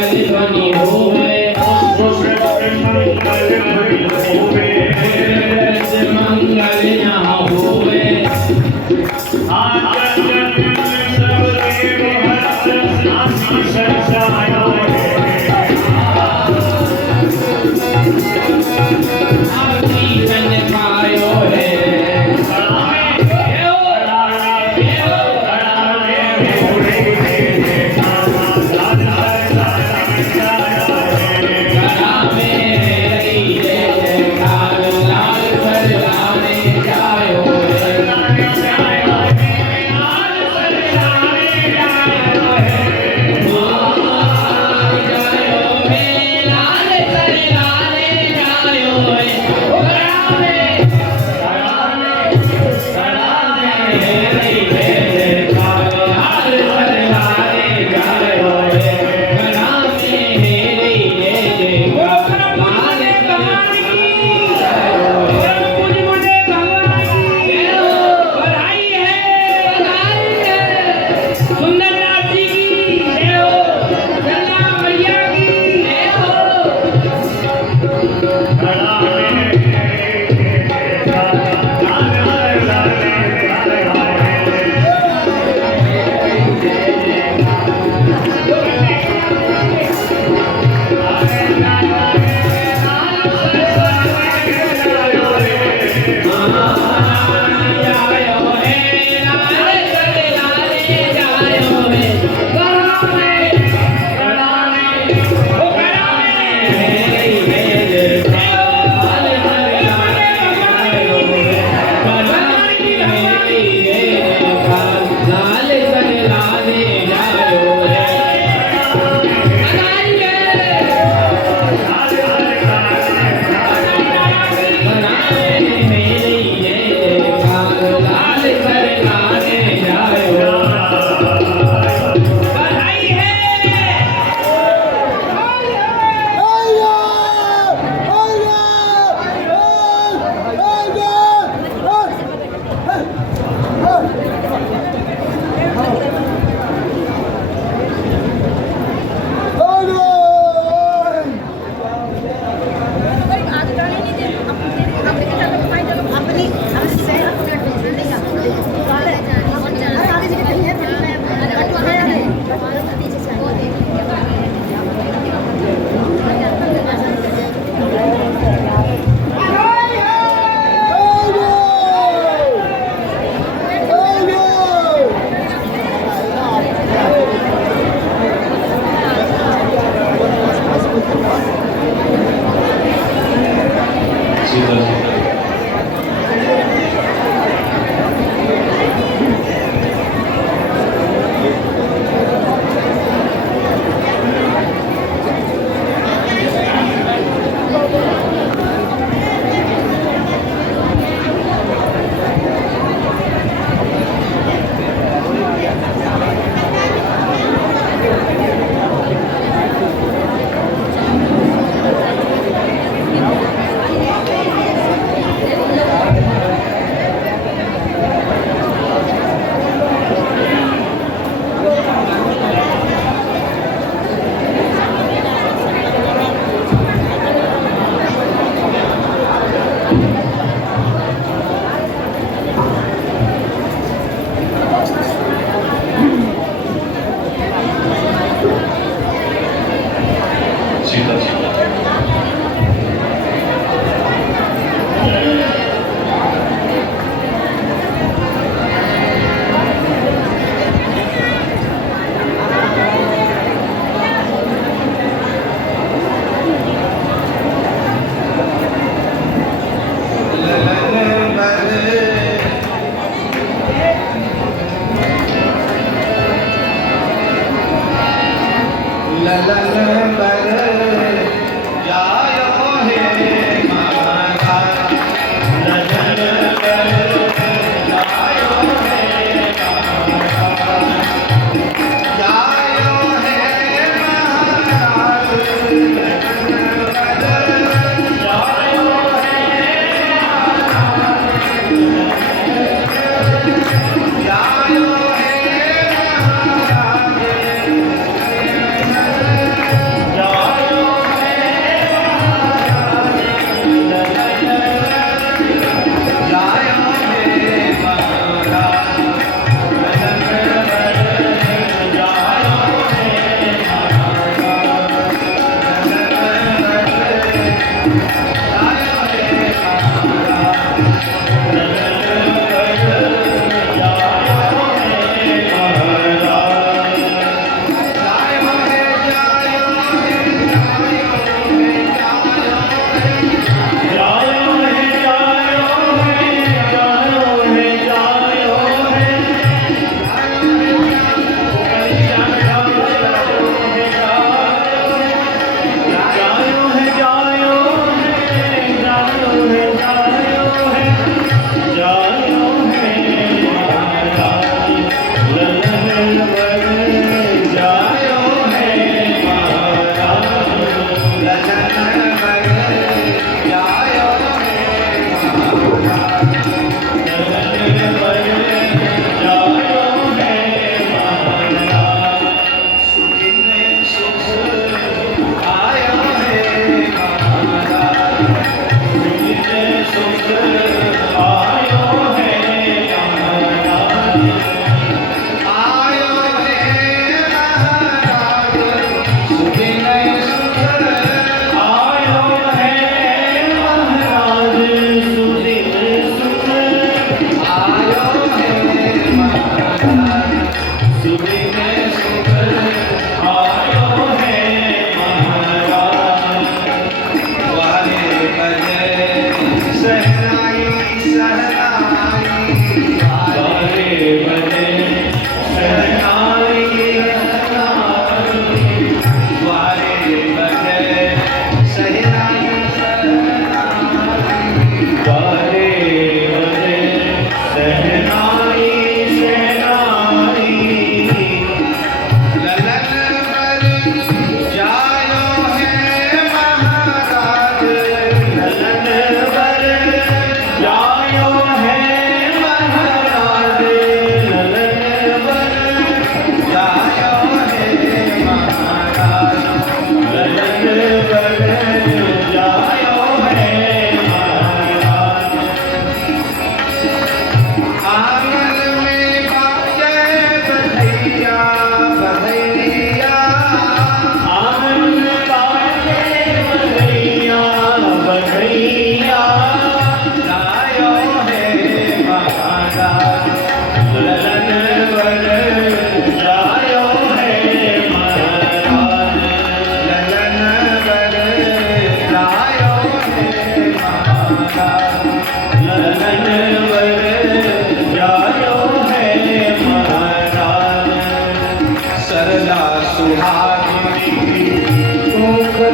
ध्वनि होवे मंगल यहाँ होवे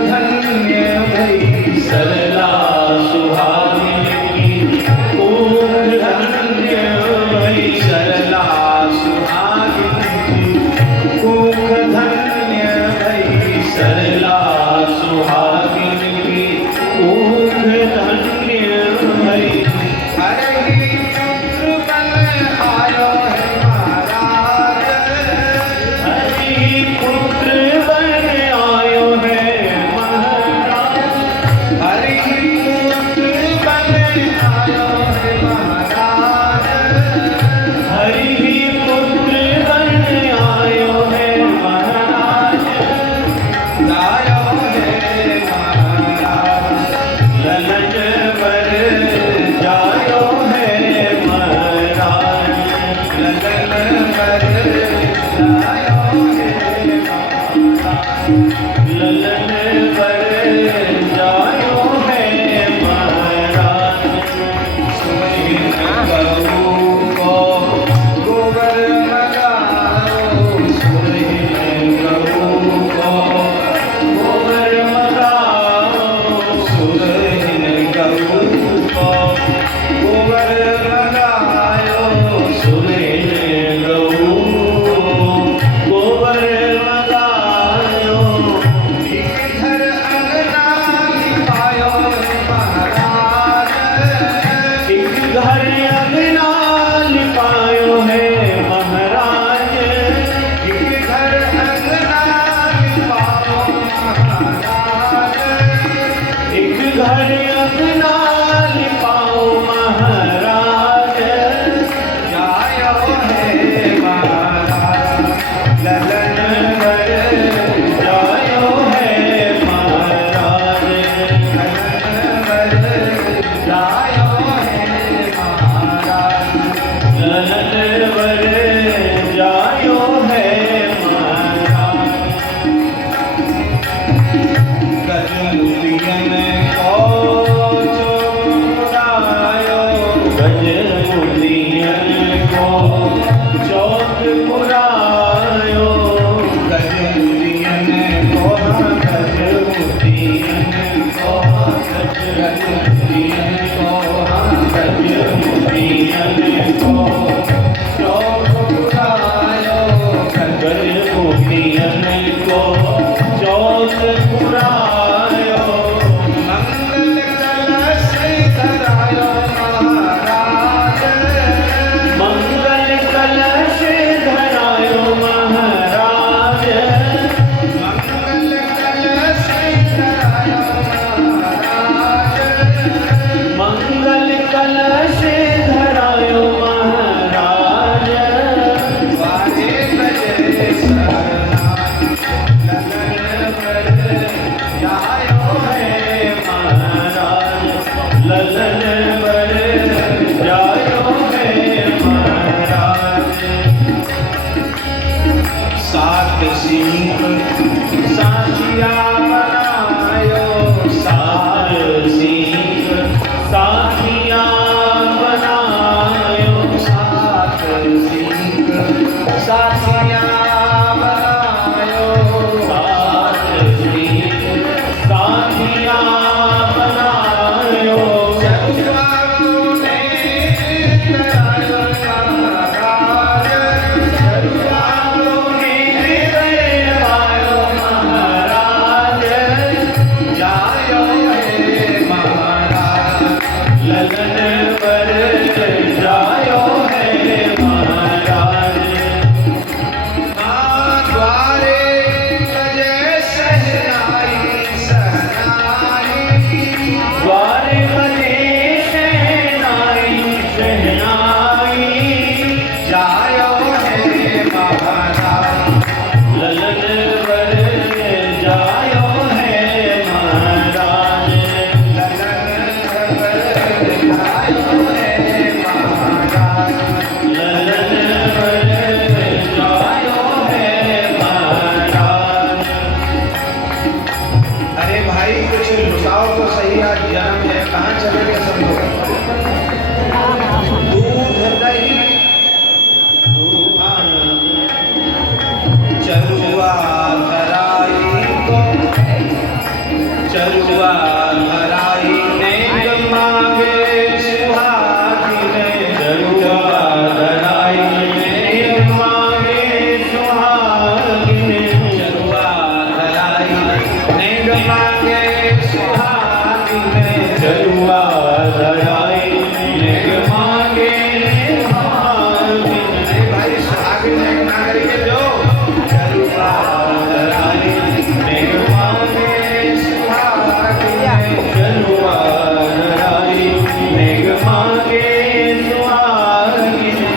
धन्य भई सरला सुहागिन की कुख धन्य भई सरला सुहागिन की कुख धन्य भई सरला सुहागिन की कुख धन्य भई हरि पुत्र बन आयो है महाराज हरि पुत्र बन आयो है महाराज हरि पुत्र बन आयो है महाराज हरि पुत्र बन आयो है महाराज आयो है महाराज ललन बर जायो है महाराज लगन पर आयो है महाराज ललन बर जायो है महाराज सुन गौ को गोबर लगाओ सुन गौ को गोबर लगाओ सुन गौ को गोबर लगायो सुन गौ गोबर लगायो घर अंगना लिपायो महाराज एक घर अंगना लिपायो है महाराज घर अंगना लिपायो महाराज एक घर अंगना लिपाओ महाराज जायो है महाराज ललन बर जायो है महाराज जायो है महाराज ललन बर जायो है महाराज गजमुलियन को चोरायो गजमुलियन को चौक पुरायो गजमुलियन को गजमुलियन को गजमुलियन को गजमुलियन को चौक पुरायो गजमुलियन को चौक पुरायो मंगल कलश धरायो महाराज मंगल कलश धरायो महाराज मंगल कलश धरायो महाराज मंगल कलश धरायो महाराज वारे बजे सरनाथ लगन पर जायो है महाराज ललन बर जायो है महाराज सात सिंह साथिया बनायो सात सिंह साथिया बनायो सात सिंह साथिया बनायो सात सिंह साथिया बनायो जगुआरों ने करायो महाराज जगुआरों ने आयो महाराज जायो है महाराज ललन पर जायो है महाराज द्वारे बजे सहनाई सहनाई द्वारे बजे शहनाई शहनाई जायो है महाराज ललन पर जायो है महाराज लगन पर जायो है महाराज ललन पर जायो है महाराज अरे भाई कुछ लुटाओ तो सही, आज जन्म है, कहाँ चले गए सब लोग? दूध दही चरुआ धराई को चरुआ धराई नेक मांगे सुहागिने चरुआ धराई नेक मांगे सुहागिने चरुआ धराई नेक मांगे सुहागिने चरुआ धराई नेक मांगे सुहागिने भाई सुहागिने ना करके जो चरुआ धराई नेक मांगे सुहागिने चरुआ धराई नेक मांगे सुहागिने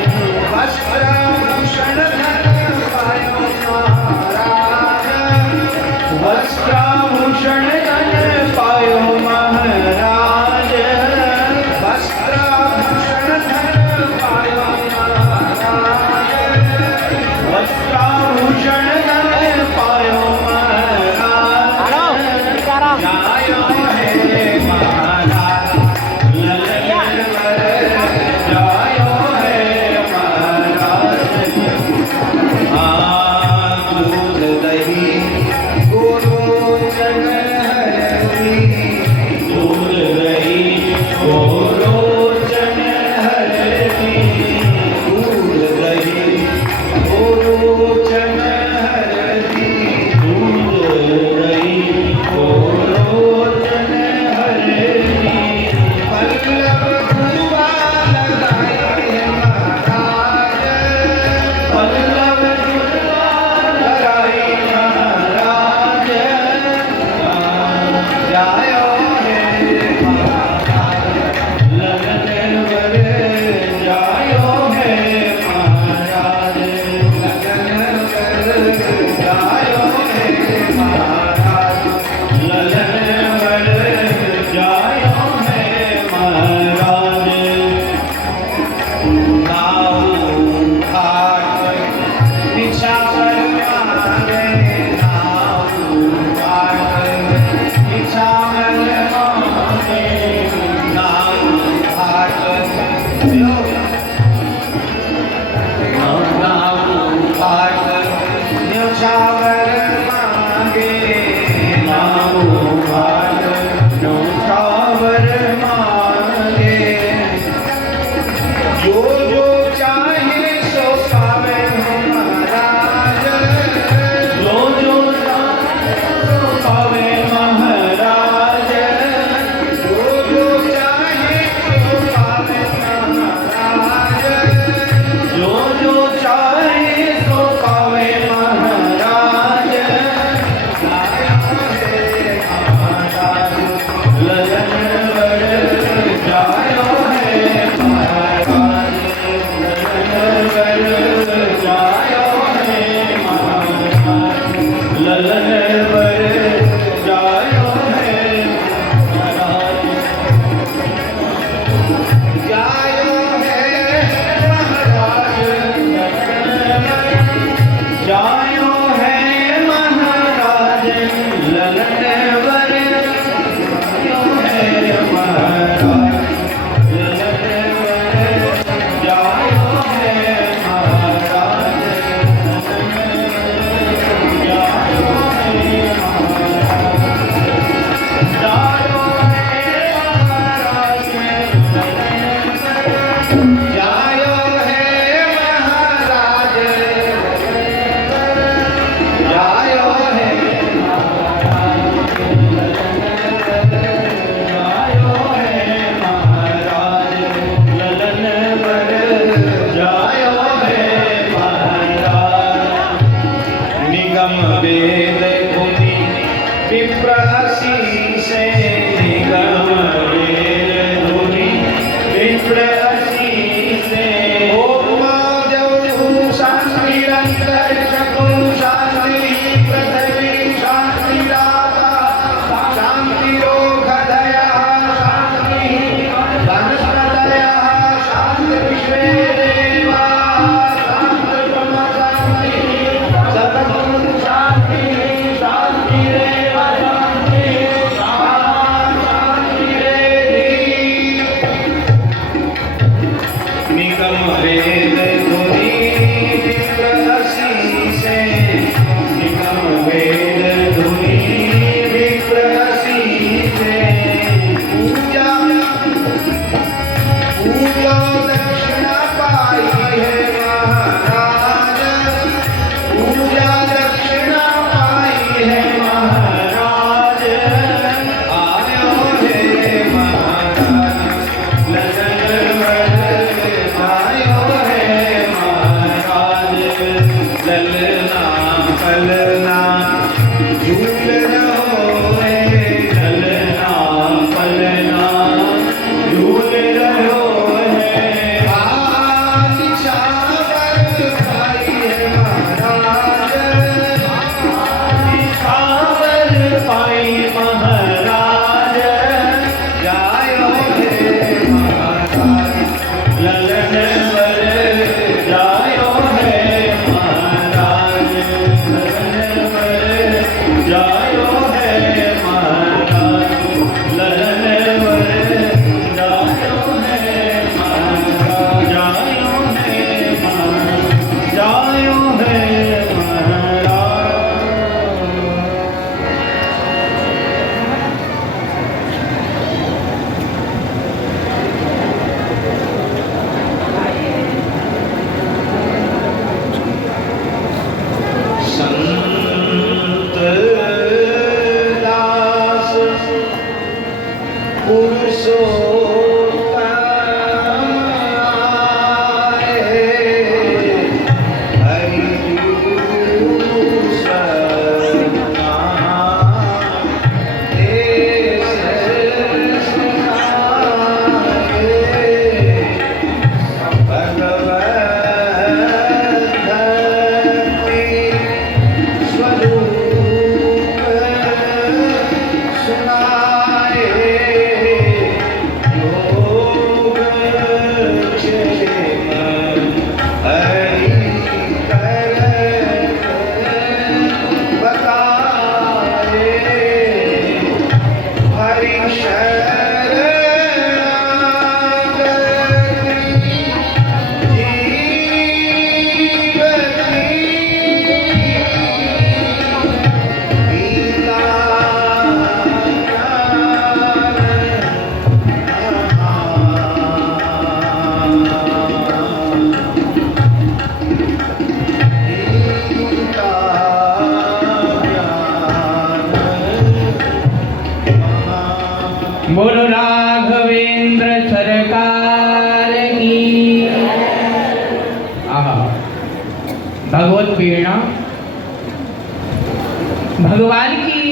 वस्त्राभूषण धन पायो महाराज वस्त्राभूषण धन पायो महाराज वस्त्राभूषण धन पायो महाराज वस्त्राभूषण धन पायो महाराज जायो है महाराज ललन वर जायो है महाराज दूध दही गोरोचन हरदी दूध दही गोरोचन हरदी दूध दही गोरोचन हरदी दूध दही गोरोचन हरदी पल्लव दुआ लगाए है महाराज पल्लव दुर्गा लगाई महाराज जायो है ललन वर जायो है महाराज लगन कर जायो है महाराज ललन वर जायो है महाराज नाऊ घाट बिछावर मांगे नाऊ घाट बिछावर मांगे नाऊ घाट नाऊ घाट न्योछावर मांगे नाऊ घाट नौछावर मांगे जो जो चाहे सो पावे महाराज जो जो पावे महाराज जो जो चाहे सो पावे महाराज जो जो चाहे सो पावे महाराज ललन वर जायो है महाराज ललन वर जायो है महाराज ललन वर जायो है महाराज जायो है महाराज जायो है महाराज ललन वर जायो है महाराज ललन वर जायो है महाराज जायो है जायो है महाराज जायो है महाराज जायो है जायो है महाराज ललन वर जायो है महाराज निगम वेद गुनी विप्रसी से निगम वेद धुनि विप्रसी से ओम जौ शांतिरंतर चको शांति पृथ्वी शांति राता शांतिरोगदया शांति वनस्पतया शांति विश्वे देवा शांति ब्रह्म शांति सततं शांति शांति रेव शांति बोलो राघवेंद्र सरकार की। आहा, भगवत प्रेरणा भगवान की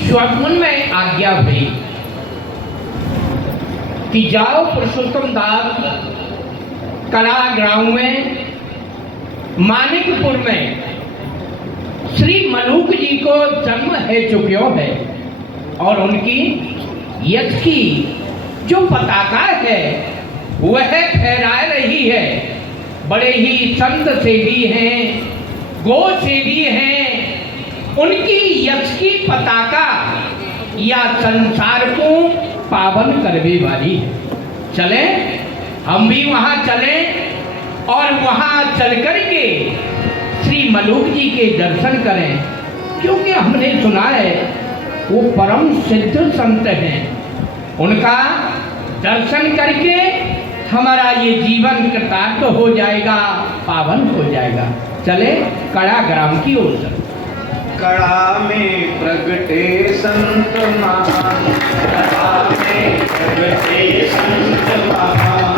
स्वप्न में आज्ञा हुई कि जाओ पुरुषोत्तम दास कला ग्राम में मानिकपुर में श्री मलूक जी को जन्म है चुक्यो है और उनकी यश की जो पताका है वह फहरा रही है। बड़े ही संत सेवी हैं, गो सेवी हैं, उनकी यश की पताका या संसार को पावन करने वाली है। चले हम भी वहां चलें और वहां चल करके श्री मलूक जी के दर्शन करें, क्योंकि हमने सुना है वो परम सिद्ध संत हैं। उनका दर्शन करके हमारा ये जीवन कृतार्थ हो जाएगा, पावन हो जाएगा। चले कड़ा ग्राम की ओर चले। कड़ा में प्रगटे संत महान, कड़ा में प्रगटे संत महान,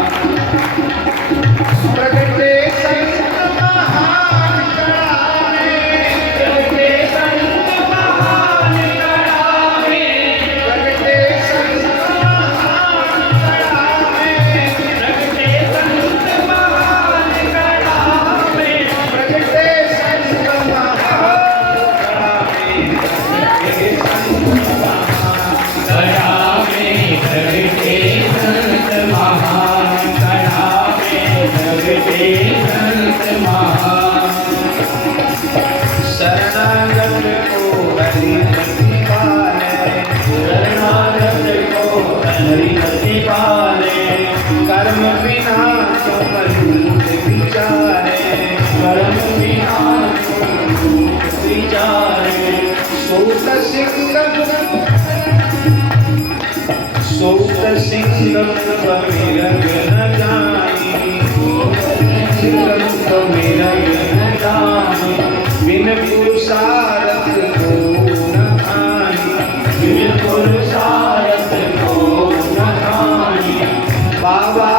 प्रगटे संत महान कड़ा में, प्रगटे संत महान कड़ा में, प्रगटे संत महान कड़ा में, प्रगटे संत महान कड़ा में, प्रगटे संत महान कड़ा में, प्रगटे संत महान कड़ा में प्रगटे संत महान, कड़ा में प्रगटे संत महान। शरणागत को हरि पाले, शरणागत को हरि पाले, कर्म बिना तुम रूप विचारे, कर्म बिना तुम विचारे, सोत सिंगम पमिरग न जानी, सिंगम पमिरग न जानी, बिन पुरुषारथ को न खानी, बिन पुरुषारथ को न खानी। बाबा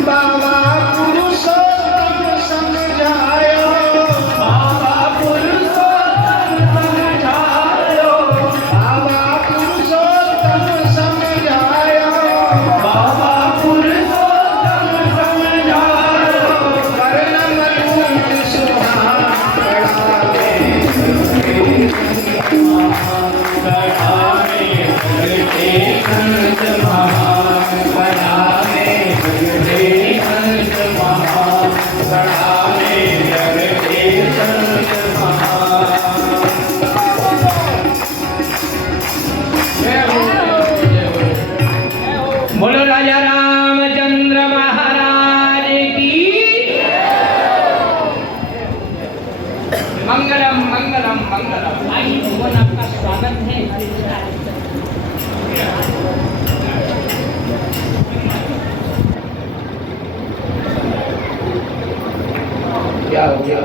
बाबा पुरुषोत्तम समझायो, बाबा पुरुषोत्तम समझायो, बाबा पुरुषोत्तम समझायो, बाबा पुरुषोत्तम समझायो, कर्ण मलूक सुहान कड़ा में, कड़ा में प्रगटे संत महान, कड़ा में प्रगटे संत महान, कड़ा में प्रगटे संत महान। बोलो राजा रामचंद्र महाराज की। मंगलम मंगलम मंगलम। आई भगवान आपका स्वागत है। क्या हो गया?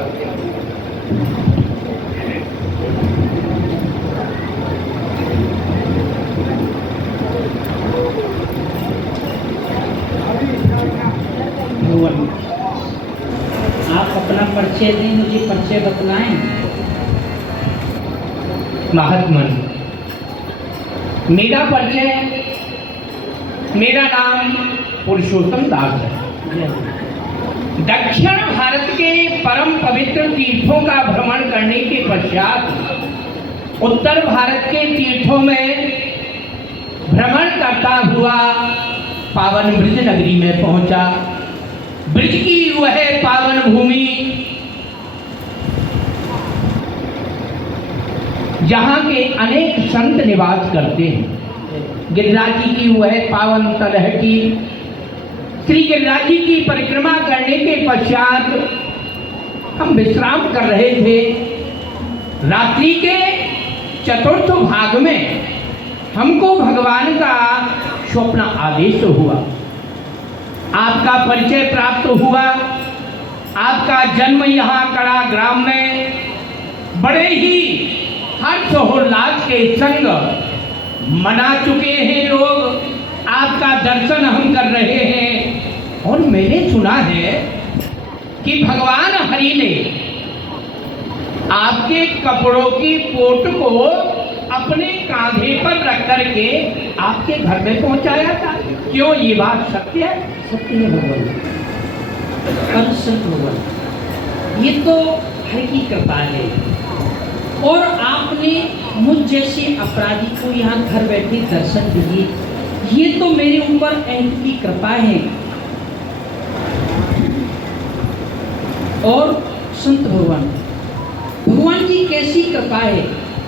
भगवान आप अपना परिचय दें, मुझे परिचय बतलाएं। महात्मन, मेरा परिचय, मेरा नाम पुरुषोत्तम दास है। दक्षिण भारत के परम पवित्र तीर्थों का भ्रमण करने के पश्चात उत्तर भारत के तीर्थों में भ्रमण करता हुआ पावन ब्रज नगरी में पहुंचा। ब्रज की वह पावन भूमि जहाँ के अनेक संत निवास करते हैं। गिरिराज जी की वह पावन तलहटी, श्री गिरिराज जी की परिक्रमा करने के पश्चात हम विश्राम कर रहे थे। रात्रि के चतुर्थ भाग में हमको भगवान का स्वप्न आदेश हुआ, आपका परिचय प्राप्त हुआ। आपका जन्म यहाँ कड़ा ग्राम में बड़े ही हर्षोल्लास के संग मना चुके हैं लोग, आपका दर्शन हम कर रहे हैं। और मैंने सुना है कि भगवान हरि ने आपके कपड़ों की पोट को अपने कांधे पर रख करके आपके घर में पहुंचाया था। क्यों, ये बात सत्य है? सत्य है भगवान, पर सत्य भगवान, ये तो हरि की कृपा है। और आपने मुझ जैसे अपराधी को यहाँ घर बैठे दर्शन दिए, ये तो मेरे ऊपर अहंत की कृपा है। और संत भगवान, भगवान की कैसी कृपा है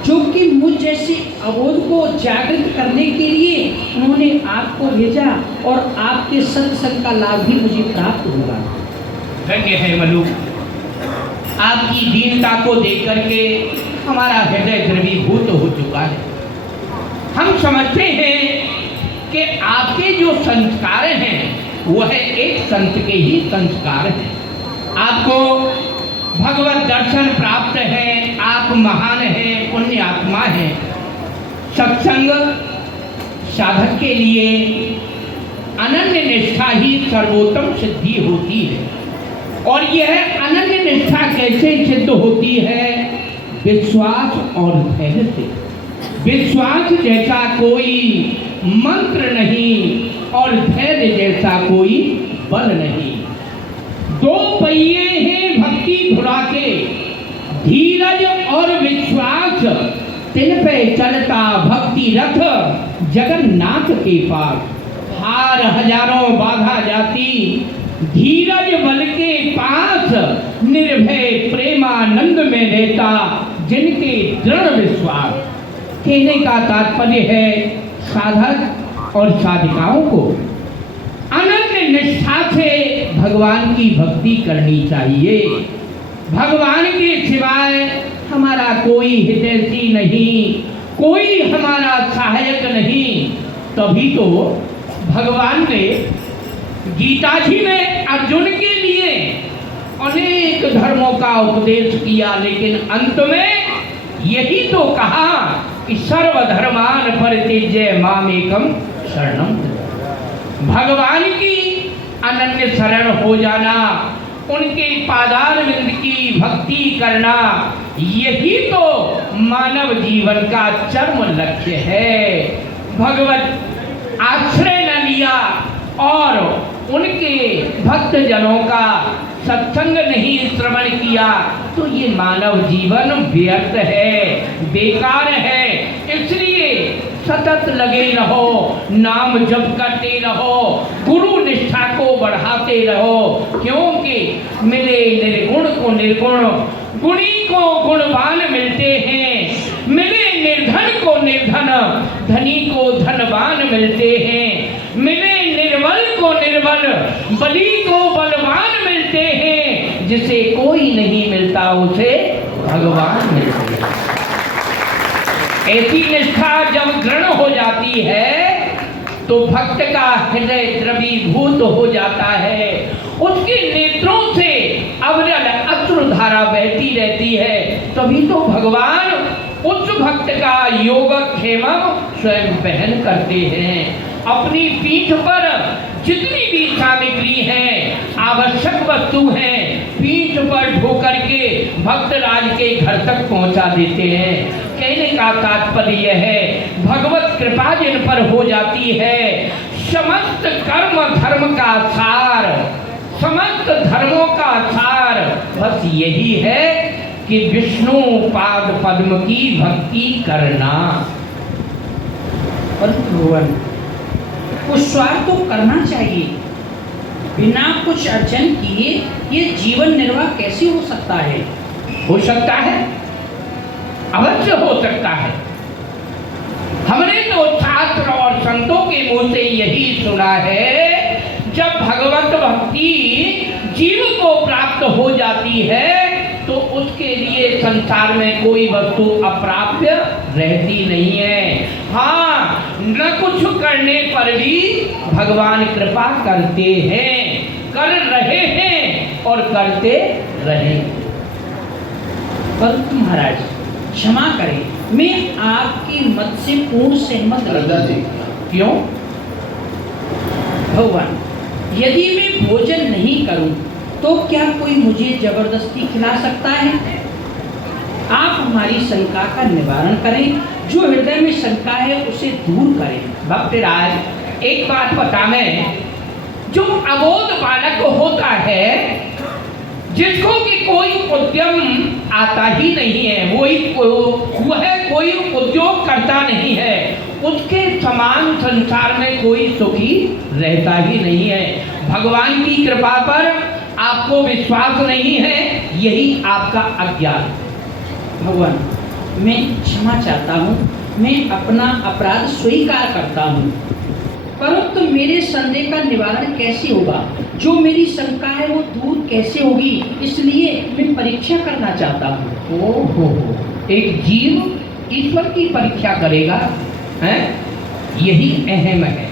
जो कि मुझ जैसे अबोध को जागृत करने के लिए उन्होंने आपको भेजा और आपके सत्संग का लाभ भी मुझे प्राप्त होगा। धन्य है मलुक, आपकी दीनता को देख करके हमारा हृदय द्रवीभूत हो चुका है। हम समझते हैं कि आपके जो संस्कार हैं वह एक संत के ही संस्कार हैं। आपको भगवत दर्शन प्राप्त है, आप महान हैं, पुण्य आत्मा हैं। सत्संग साधक के लिए अनन्य निष्ठा ही सर्वोत्तम सिद्धि होती है। और यह अनन्य निष्ठा कैसे सिद्ध होती है? विश्वास और धैर्य से। विश्वास जैसा कोई मंत्र नहीं और धैर्य जैसा कोई बल नहीं। दो पहिए हैं भक्ति धुरा के, धीरज और विश्वास, तिन पे चलता भक्ति रथ जगन्नाथ के पास। हार हजारों बाधा जाती, धीरज बल के पास, निर्भय प्रेमानंद में रहता जिनके दृढ़ विश्वास। कहने का तात्पर्य है साधक और साधिकाओं को अनन्य निष्ठा से भगवान की भक्ति करनी चाहिए। भगवान के सिवाय हमारा कोई हितैषी नहीं, कोई हमारा सहायक नहीं। तभी तो भगवान ने गीता जी में अर्जुन के लिए अनेक धर्मों का उपदेश किया, लेकिन अंत में यही तो कहा कि सर्वधर्मान परित्यज्य मामेकं शरणं। भगवान की अनन्य शरण हो जाना, उनके पादारविंद की भक्ति करना, यही तो मानव जीवन का चरम लक्ष्य है। भगवत आश्रय न लिया और उनके भक्त जनों का सत्संग नहीं श्रवण किया तो ये मानव जीवन व्यर्थ है, बेकार है। इसलिए सतत लगे रहो, नाम जप करते रहो, गुरु निष्ठा को बढ़ाते रहो, क्योंकि मिले निर्गुण को निर्गुण, गुणी को गुणवान मिलते हैं। मिले निर्धन को निर्धन, धनी को धनवान मिलते हैं। मिले निर्बल को निर्बल, बली को बलवान मिलते हैं। जिसे कोई नहीं मिलता उसे भगवान मिलते हैं। ऐसी निष्ठा जब दृढ़ हो जाती है तो भक्त का हृदय द्रवीभूत हो जाता है। उसके नेत्रों से अविरल अश्रुधारा बहती रहती है। तभी तो भगवान उस भक्त का योगक्षेम स्वयं वहन करते हैं। अपनी पीठ पर जितनी भी सामग्री है, आवश्यक वस्तु है, पीठ पर ढोकर के भक्त राज के घर तक पहुंचा देते हैं। कहने का तात्पर्य है भगवत कृपा जिन पर हो जाती है, समस्त कर्म धर्म का सार, समस्त धर्मों का सार बस यही है कि विष्णु पाद पद्म की भक्ति करना। भगवान कुछ स्वार्थ तो करना चाहिए। बिना कुछ अर्जन किए ये जीवन निर्वाह कैसे हो सकता है? हो सकता है, अवश्य हो सकता है। हमने तो शास्त्र और संतों के मुंह से यही सुना है, जब भगवत भक्ति जीव को प्राप्त हो जाती है तो उसके लिए संसार में कोई वस्तु अप्राप्य रहती नहीं है। हाँ, न कुछ करने पर भी भगवान कृपा करते हैं, कर रहे हैं और करते रहे। परंतु महाराज क्षमा करें, मैं आपकी मत से पूर्ण सहमत राजा जी, नहीं। क्यों? भगवान, यदि मैं भोजन नहीं करूं तो क्या कोई मुझे जबरदस्ती खिला सकता है? आप हमारी शंका का निवारण करें, जो हृदय में शंका है उसे दूर करें। भक्तराज, एक बात बता, मैं जो अबोध बालक होता है, जिसको कि कोई उद्यम आता ही नहीं है, वह कोई उद्योग करता नहीं है, उसके समान संसार में कोई सुखी रहता ही नहीं है। भगवान की कृपा पर आपको विश्वास नहीं है, यही आपका अज्ञान। भगवान, मैं क्षमा चाहता हूँ, मैं अपना अपराध स्वीकार करता हूँ, परंतु मेरे संदेह का निवारण कैसे होगा? जो मेरी शंका है वो दूर कैसे होगी? इसलिए मैं परीक्षा करना चाहता हूँ। ओहो, एक जीव ईश्वर की परीक्षा करेगा, हैं? यही अहम है।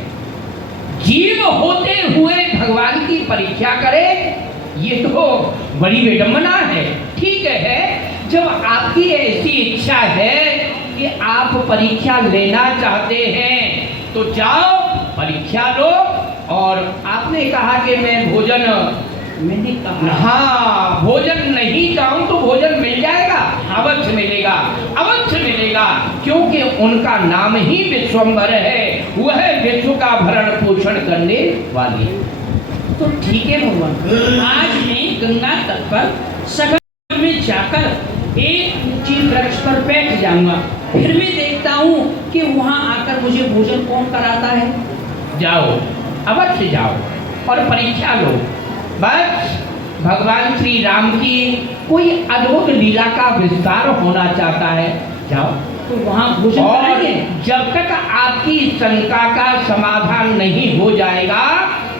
जीव होते हुए भगवान की परीक्षा करे, ये तो बड़ी विडंबना है। ठीक है, जब आपकी ऐसी इच्छा है कि आप परीक्षा लेना चाहते हैं तो जाओ, परीक्षा लो। और आपने कहा कि मैं भोजन, मैंने कहा हाँ, भोजन नहीं चाहूं तो भोजन मिल जाएगा, अवश्य मिलेगा, अवश्य मिलेगा, क्योंकि उनका नाम ही विश्वम्भर है, वह विश्व का भरण पोषण करने वाली। तो ठीक है भगवान, आज मैं गंगा तट पर सगम में जाकर एक ऊंची वृक्ष पर बैठ जाऊंगा, फिर मैं देखता हूँ कि वहाँ आकर मुझे भोजन कौन कराता है। जाओ, अवश्य जाओ और परीक्षा लो। बस भगवान श्री राम की कोई अद्भुत लीला का विस्तार होना चाहता है, जाओ। तो वहाँ भोजन और कराएंगे? जब तक आपकी शंका का समाधान नहीं हो जाएगा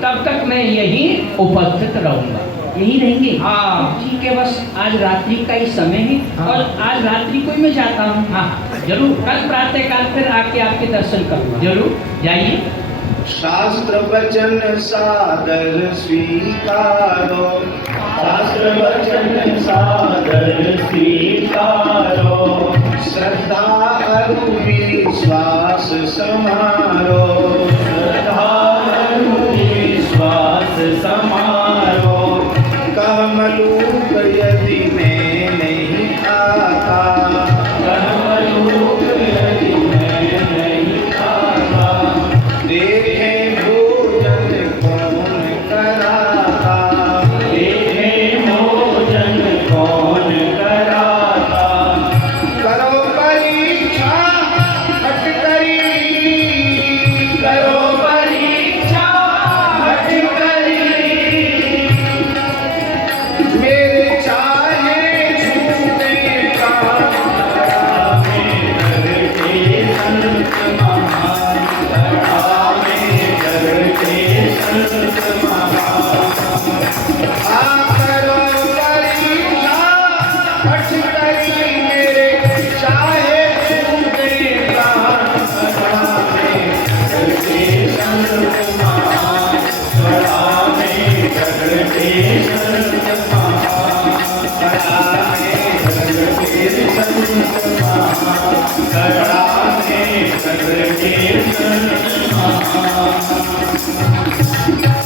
तब तक मैं यहीं उपस्थित रहूंगा। यही रहेंगे? हाँ। तो ठीक है, बस आज रात्रि का ही समय है। हाँ। और आज रात्रि को ही मैं जाता हूँ। हाँ, जरूर, कल प्रातः काल फिर आके आपके दर्शन करूँगा। जरूर जाइए। शास्त्र वचन सादर स्वीकारो, शास्त्र वचन सादर स्वीकारो, श्रद्धा अरु विश्वास समारो, श्रद्धा अरु विश्वास समारो। कमलूक यदि मैं नहीं आता, कमलूक यदि मैं नहीं आता, देखे भोजन कौन कराता, देखे भोजन कौन कराता। करो परीक्षा हट करी, करो परीक्षा हट करी, मेरे चाहे छूटे का करके संत महान, करके संत महान। करो परीक्षा हट करी, मेरे चाहे छूटे का करके संत महान, करके संत महान, करके संत महान, करके संत महान।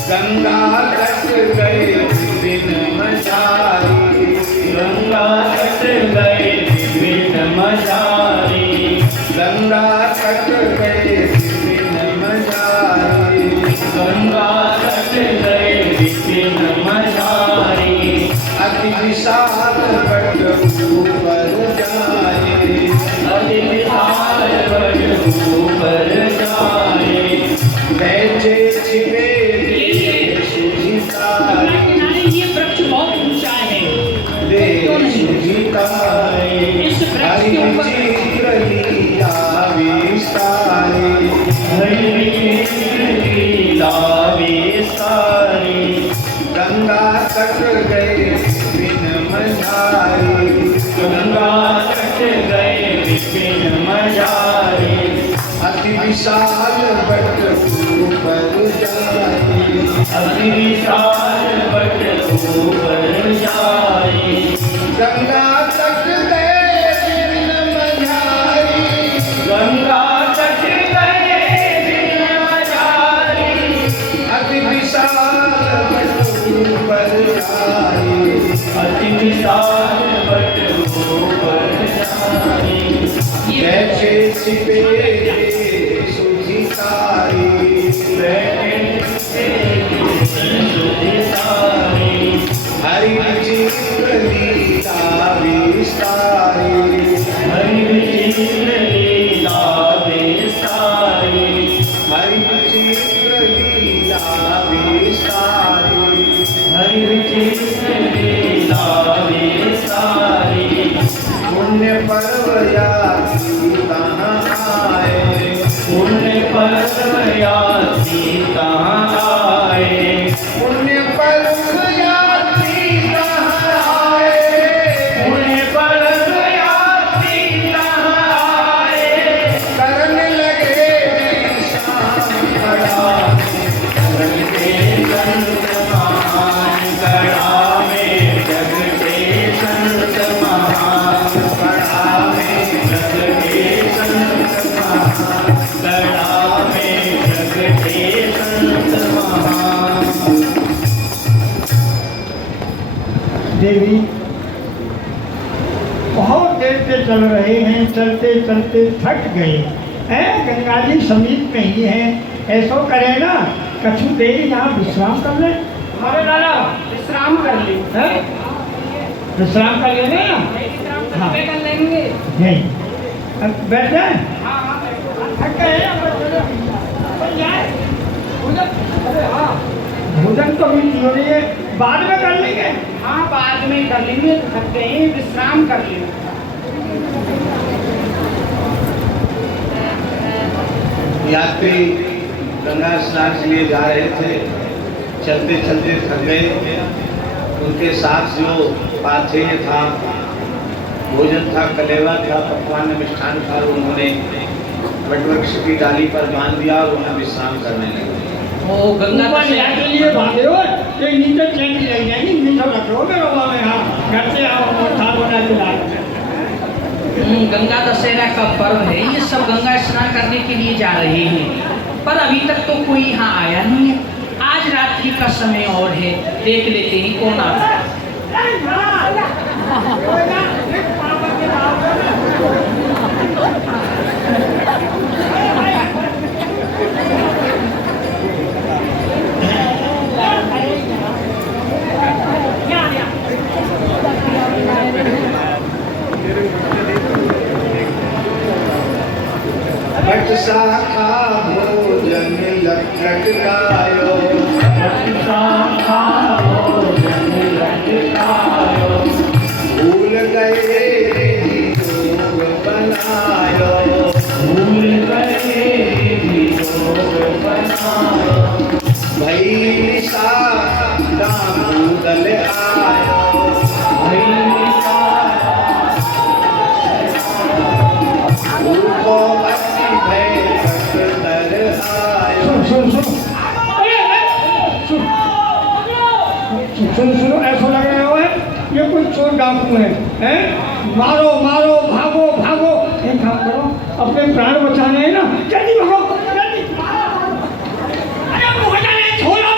गंगा तट गए दिन मझारी, गंगा तट गए दिन मझारी, गंगा तट गए दिन मझारी, गंगा तट गए दिन मझारी। अति विशाल बट ऊपर जाए, अति विशाल बट ऊपर जाए, बैठे छिपे ये वृक्ष बहुत ऊंचा है। इस वृक्ष के ऊपर गंगा तट गए बिन मझारी, गंगा तट गए बिन मझारी। अति विशाल बट ऊपर जाए, अति विशाल बट ऊपर जाए, गंगा तट गए बिन मझारी, छिपे सुधितारी हरि विचित्र लीला विस्तारी हरि विचित्र लीला विस्तारी हरि विचित्र लीला विस्तारी हरि विचित्र लीला विस्तारी पुण्य पर्व यात्री कहाँ आए पुण्य पर्व यात्री कहाँ आए पुण्य पर्व यात्री कहाँ आए पुण्य पर्व यात्री कहाँ आए करने लगे शाम कड़ा जग के संत महान कड़ा में जग के संत महान कड़ा में जग के संत महान कड़ा में जग के संत महान। देवी बहुत देर से चल रहे हैं, चलते चलते थक गए हैं। गंगा जी समीप में ही है, ऐसा करें ना कछु देर यहाँ विश्राम कर ले। हमारे लाला विश्राम कर ले। हैं? विश्राम कर लेंगे ना? हाँ। कर लेंगे। नहीं अब बैठ जाए। हाँ हाँ थक गए हैं, अब चलो। अब जाए। अरे हाँ, भोजन तो भी जरूरी है, बाद में कर लेंगे। हाँ बाद में कर लेंगे, थक गए हैं, विश्राम कर लेंगे। यात्री गंगा स्नान के लिए जा रहे थे, चलते चलते थक गए। उनके साथ जो पाथेय था, भोजन था, कलेवा था, पकवान मिष्ठान था, उन्होंने वटवृक्ष की डाली पर बांध दिया और उन्हें विश्राम करने लगे। ओ गंगा ऊपर यहाँ के लिए बांधे हो, ये नीचे चैन की लग जाएगी, नीचे रख लो मेरे बाबा में। हाँ, घर से आओ और खा बना के ला। गंगा दशहरा का पर्व है, ये सब गंगा स्नान करने के लिए जा रहे हैं, पर अभी तक तो कोई यहाँ आया नहीं है। आज रात्रि का समय और है, देख लेते हैं कौन आता है। भट शाखा भोजन लटकायो भट शाखा भोजन लटकायो भूल गए योग बनायो भूल गए योग बनायो भई निशा दामोदर आयो भई निशा भूखो सुनो, ऐसा लग रहा है ये कोई चोर डाकू है, हैं? मारो मारो, भागो भागो। एक काम करो, अपने प्राण बचाने हैं ना, जल्दी भागो, जल्दी। अरे वो बचाने छोड़ो।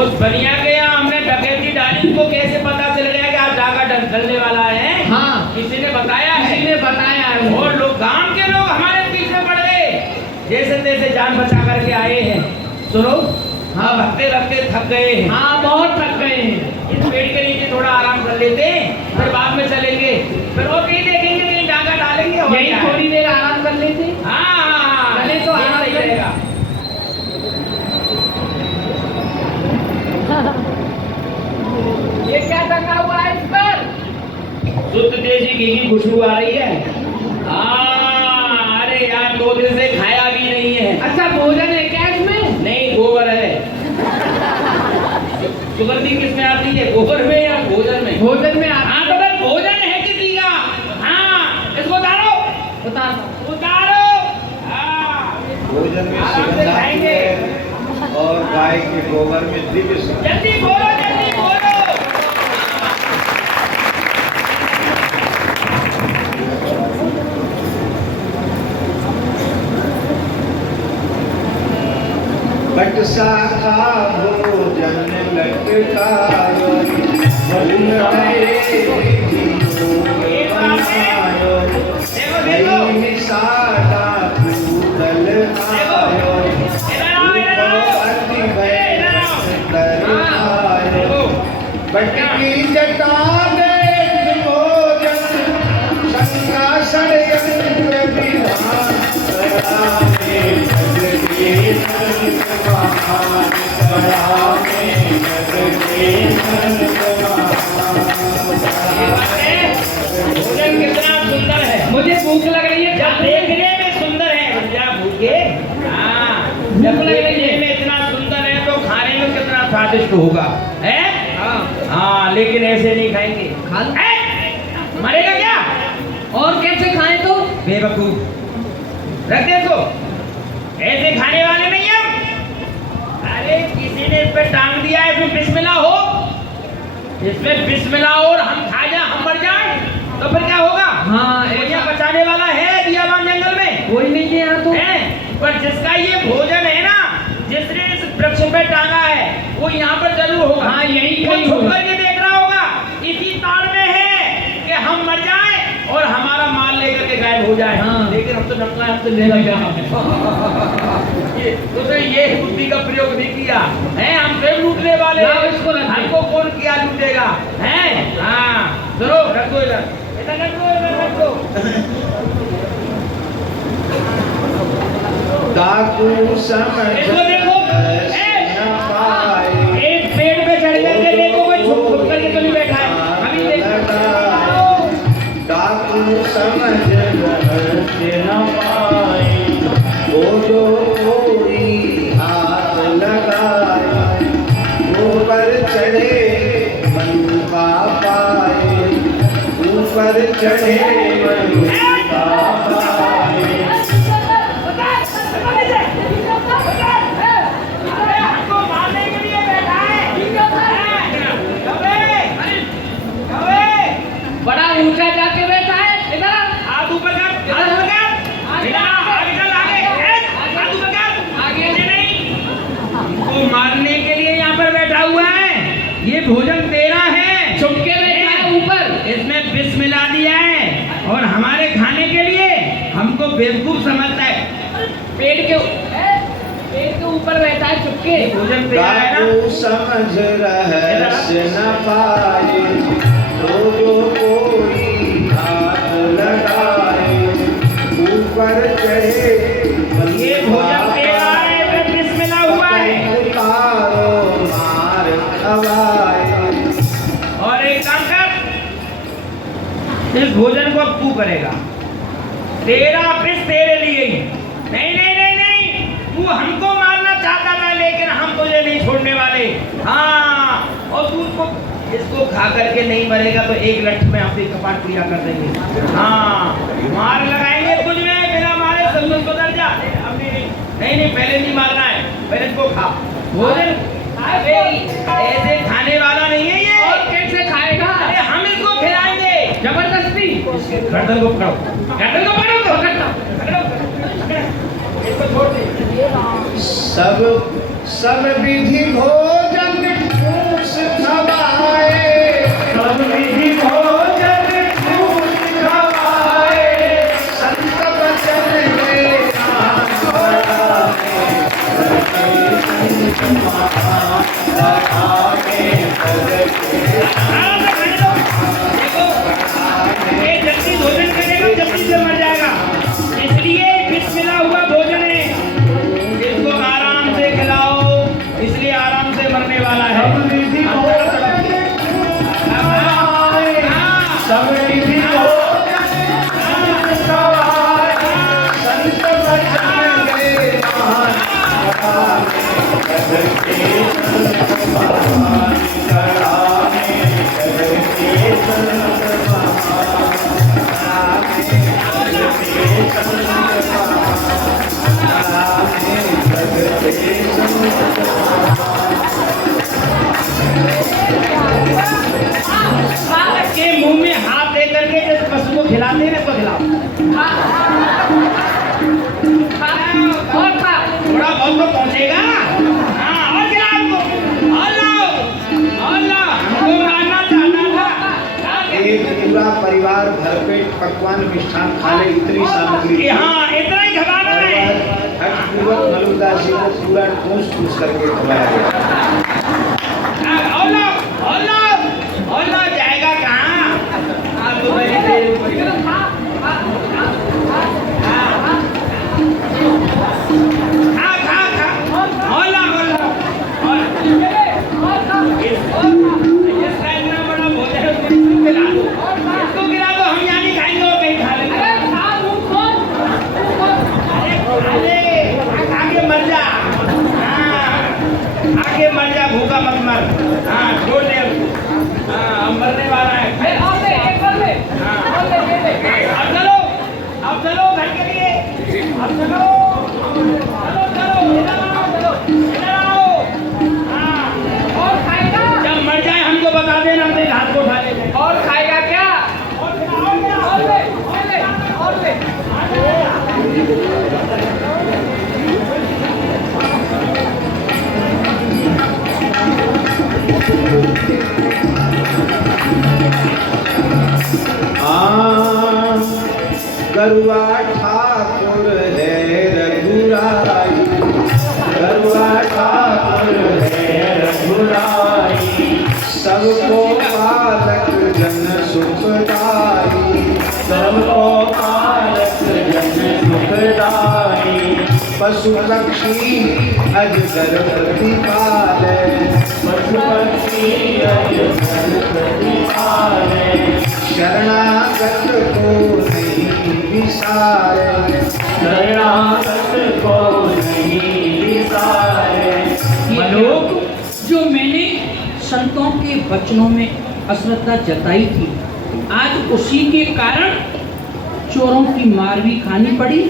उस बनिया के यहाँ हमने डकैती डाली, को कैसे पता चल गया कि आज डाका ढलने वाला है? हाँ किसी ने बताया है? किसी ने बताया है। और लोग, गांव के लोग हमारे पीछे पड़ गए, जैसे तैसे जान बचा करके आए हैं। सुनो, हाँ भगते भगते थक गए हैं। हाँ बहुत थक गए हैं। इस पेड़ के नीचे थोड़ा आराम कर लेते हैं, फिर बाद में चलेंगे, फिर और कहीं देखेंगे कहीं डाका डालेंगे। और यही क्या है? थोड़ी देर आराम कर लेते। हाँ चले तो ये आराम सही करें। रहेगा। ये क्या टंगा हुआ है इस पर? शुद्ध देसी घी की खुशबू आ रही है। हाँ, अरे यार 2 दिन से खाया भी नहीं है। अच्छा भोजन है क्या इसमें? नहीं, गोबर है। सुगंधी किसमें आती है, गोबर में या भोजन में? भोजन में हाँ तो भाई भोजन है किसी का। हाँ, इसको उतारो उतारो। हाँ, भोजन में आराम से सुगंध आती खाएंगे। है और गाय के गोबर में दिव्य सुगंध। जल्दी बोलो, जल्दी बोलो। भट शाखा भटकी जटा देख भोजन शंका षड्यंत्र विधान करावे भटकी संत महान करावे भटकी संत महान। भोजन कितना सुंदर है, मुझे भूख लग रही है। जब देखने में सुंदर है, क्या भूखे? हाँ, जब देखने में इतना सुंदर है तो खाने में कितना स्वादिष्ट होगा, है? हाँ, लेकिन ऐसे नहीं खाएंगे। मरेगा क्या? और कैसे खाएं तो? बेवकूफ, रख दे इसको। ऐसे खाने वाले नहीं हम। अरे किसी ने इस पे टांग दिया है, इसमें बिस्मिल्लाह हो, इसमें बिस्मिल्लाह और हम खा जाए, हम मर जाए तो फिर क्या होगा? हाँ, यहाँ बचाने वाला है बियाबान जंगल में कोई नहीं है यहाँ तो। है, पर जिसका ये भोजन है ना, जिसने इस वृक्ष पे टांगा है, वो यहाँ पर जरूर होगा। हाँ, यही वो कहीं छुप होगा। करके देख रहा होगा, इसी ताड़ में है कि हम मर जाएं और हमारा माल लेकर के गायब हो जाए। हाँ। लेकिन हम तो नकला, हम तो ले लगा उसने ये बुद्धि का प्रयोग नहीं किया है, हम स्वयं लूटने वाले। लाओ इसको रख दे। हमको कौन किया लूटेगा, है? हाँ, चलो रख दो इधर, इधर रख दो, इधर रख दो। डाकू समझ इसको देखो, न पाए एक पेड़ पे चढ़ करके देखो, कोई छुप छुप करके तो नहीं बैठा है। अभी देखो, डाकू समझ न पाए वो जो कोई हाथ लगाए ऊपर चढ़े मनुका पाए ऊपर चढ़े मनुका पाए। हमको मारने के लिए बैठा है। बड़ा ऊंचा जाके बैठा है। इधर आ। हाथ ऊपर कर, हाथ ऊपर कर। इधर आ, आगे चल, आगे। हाथ ऊपर कर। आगे। नहीं, हमको मारने के लिए यहाँ पर बैठा हुआ है। ये भोजन तेरा है, छुप के बैठा है ऊपर। इसमें विष मिला दिया है और हमारे खाने के लिए हमको बेवकूफ समझता है। पेड़ के ऊपर बैठा है चुपके। भोजन तेरा है ना? डाकू समझ रहस्य न पाए तो जो कोई हाथ लगाए ऊपर चढ़े ये भोजन तेरा है, इसमें विष मिला हुआ है। उतारो मार खवाए। और एक काम कर, इस भोजन को अब तू करेगा। तेरा विष तेरे लिए ही। नहीं नहीं नहीं नहीं, तू हमको मारना चाहता था, लेकिन हम तुझे नहीं छोड़ने वाले। हाँ, और तू इसको खा करके नहीं मरेगा तो एक लठ में आपकी कपाट क्रिया कर देंगे। हाँ, मार लगाएंगे तुझ में, बिना मारे सब सुधर जा। अब नहीं नहीं, पहले नहीं मारना है, पहले इसको खा। भोजन ऐसे खाने वाला नहीं है ये। और कैसे खाएगा? अरे हम इसको खिलाएंगे जबरदस्ती। गर्दन को पकड़ो, गर्दन को पकड़ो, इसको छोड़ दे। सब विधि भोजन ठूस खवाए सब विधि भोजन ठूस खवाए संत वचन में ये जल्दी भोजन करेगा, जल्दी से मर जाएगा। इसलिए विष मिला हुआ भोजन है, इसको आराम से खिलाओ, इसलिए आराम से मरने वाला है। सब विधि भोजन सब विधि भोजन ठूस खवाए संत वचन में के मुंह में हाथ दे करके जैसे पशु को खिलाते हैं, इसको खिलाओ। और खा। थोड़ा बहुत तो पहुंचेगा। हाँ, और खिलाओ हमको, और लाओ, और लाओ। हमको मारना चाहता था। एक पूरा परिवार भरपेट पकवान मिष्ठान खा ले इतनी सामग्री हाँ, इतना ही खिलाना है। हठपूर्वक मलुकदास जी को पूरा ठूस ठूस करके खवाया गया। और लाओ, और लाओ। दे, मर जा, भूखा मत मर। हाँ छोड़ दे अब। हाँ अब मरने वाला है। हाँ अब चलो घर के लिए। अब चलो चलो चलो इधर आओ। हाँ और खाएगा? जब मर जाए हमको बता देना, हम तेरे हाथ को उठा लेंगे। और खाएगा क्या? और ले और ले। गरुआ ठाकुर है रघुराई, गरुआ ठाकुर है रघुराई, सबको पालक जन सुखदाई, सबको पालक जन सुखदाई, पशु पक्षी अजगर प्रतिपाले, पशु पक्षी अजगर प्रतिपाले, शरणागत को नहीं विसारे, शरणागत को नहीं विसारे। मलोक जो मैंने संतों के वचनों में अश्रद्धा जताई थी, आज उसी के कारण चोरों की मार भी खानी पड़ी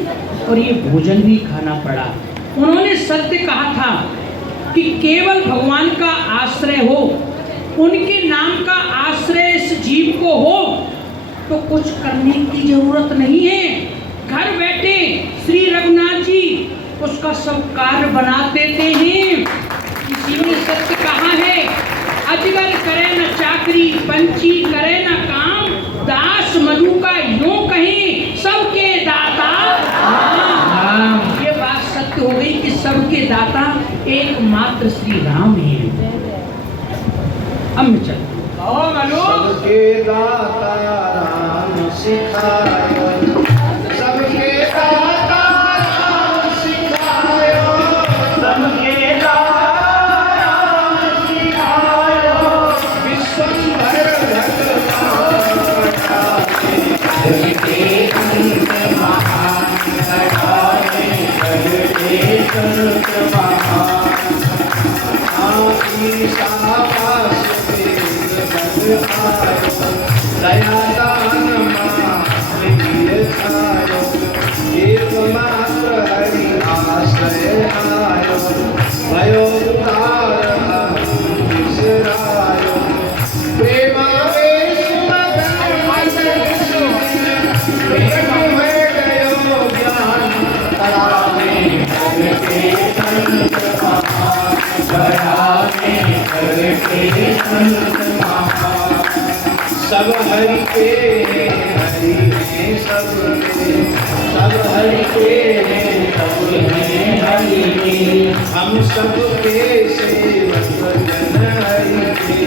और ये भोजन भी खाना पड़ा। उन्होंने सत्य कहा था कि केवल भगवान का आश्रय हो, उनके नाम का आश्रय इस जीव को हो तो कुछ करने की जरूरत नहीं है। घर बैठे श्री रघुनाथ जी उसका सब कार्य बना देते हैं। इसी ने सत्य कहा है, अजगर करे न चाकरी, पंछी करे न काम, दास मधु का यूं कहीं सबके दाता राम। ये बात सत्य हो गई कि सबके दाता एकमात्र श्री राम है। अब मैं चलता हूं। सबके दाता राम सिखायो, सबके दाता राम सिखायो, सबके दाता राम सिखायो, विश्वंभर भगवान पठाए, करके अंत महान घटाए, करके अंत महान। आखी शाबाश दयादान मायो, एकमात्र हरि आश्रय आयो, भयो उतार बिसरायो, प्रेमावेश प्रेम में गयो ज्ञान, तराने करके संत महान, तराने करके संत महान। सब हरि के हरि हैं सब के, सब हरि के सब हैं हरि के, हम सब के सेवक जन हरि के,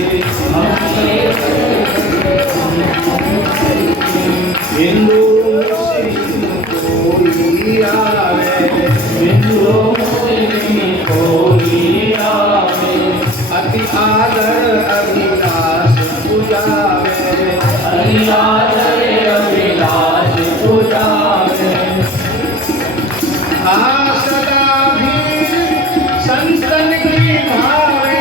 हिंदू मुस्लिम कोई आवे, हिंदू मुस्लिम कोई आवे, अति आदर अभिलाष पुजावे, अति आदर अभिलाष पुजावे। सदा भीड़ संतन की भावे,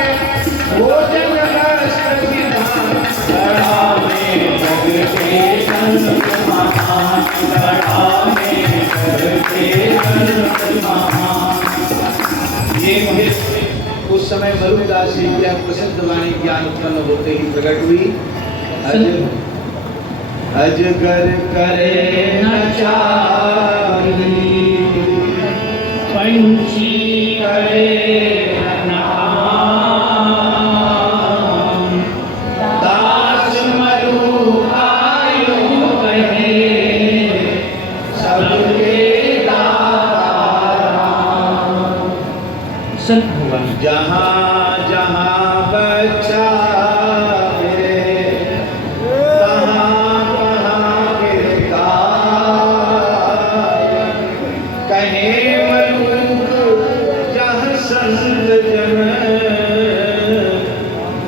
भोजन रस विधान, बढ़ावे जग के संत महान, बढ़ावे जग के संत महान। ये उस समय मरुदास जी की प्रसिद्ध वाणी ज्ञान उत्पन्न होते ही प्रकट हुई। अजगर करे न चारी, पंछी करे न काम, दास मरु आयो कहे, सबके दाता राम। संत भगवान जहाँ जहाँ बच्चा मेरे, तहाँ तहाँ गिरता, कहे मनुख जहाँ संत जन,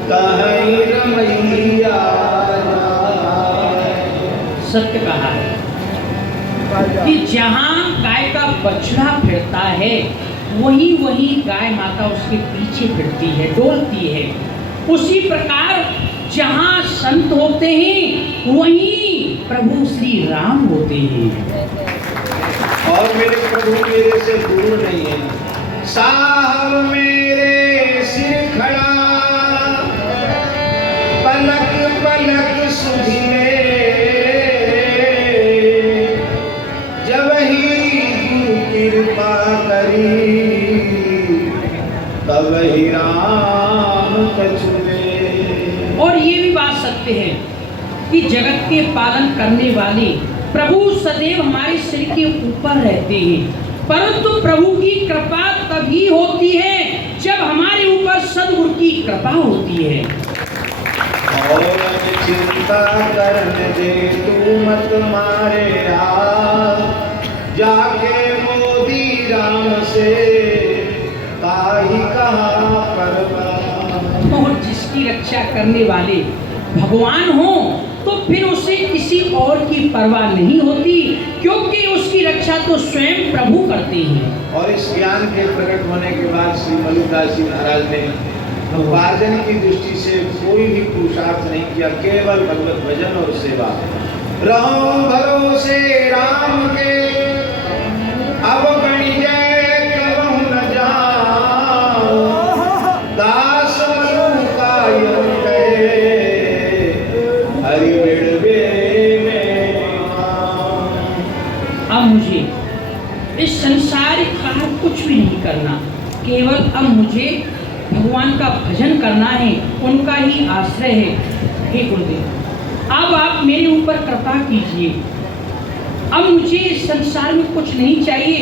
कहीं रमैया। सत्य कहा है कि जहाँ गाय का बछड़ा फिरता है वहीं वहीं गाय माता उसके पीछे फिरती है, डोलती है। उसी प्रकार जहाँ संत होते हैं वहीं प्रभु श्री राम होते हैं। और मेरे प्रभु मेरे से दूर नहीं है। साहब मेरे सिर खड़ा, पलक पलक सुधिए, जब ही गुरु कृपा करी, तब ही राम कछुए। और ये भी बात सत्य है कि जगत के पालन करने वाले प्रभु सदैव हमारे सिर के ऊपर रहते हैं, परंतु प्रभु की कृपा तभी होती है जब हमारे ऊपर सद्गुरु की कृपा होती है। और चिंता करने दे तू मत मारे जाके मोदी राम से ताही कहा पर। और जिसकी रक्षा करने वाले भगवान हो तो फिर उसे किसी और की परवाह नहीं होती, क्योंकि उसकी रक्षा तो स्वयं प्रभु करते हैं। और इस ज्ञान के प्रकट होने के बाद श्री मलुकदास जी महाराज ने उपार्जन की दृष्टि से कोई भी पुरुषार्थ नहीं किया, केवल भगवत भजन और सेवा। रहो भरोसे राम के, अब बणि जय कबहु न जाओ, दास मलुका यूं कहे, हरि बिड़बे में। अब मुझे इस संसारिक कार्य कुछ भी नहीं करना, केवल अब मुझे भगवान का भजन करना है, उनका ही आश्रय है। हे गुरुदेव, अब आप मेरे ऊपर कृपा कीजिए। अब मुझे इस संसार में कुछ नहीं चाहिए,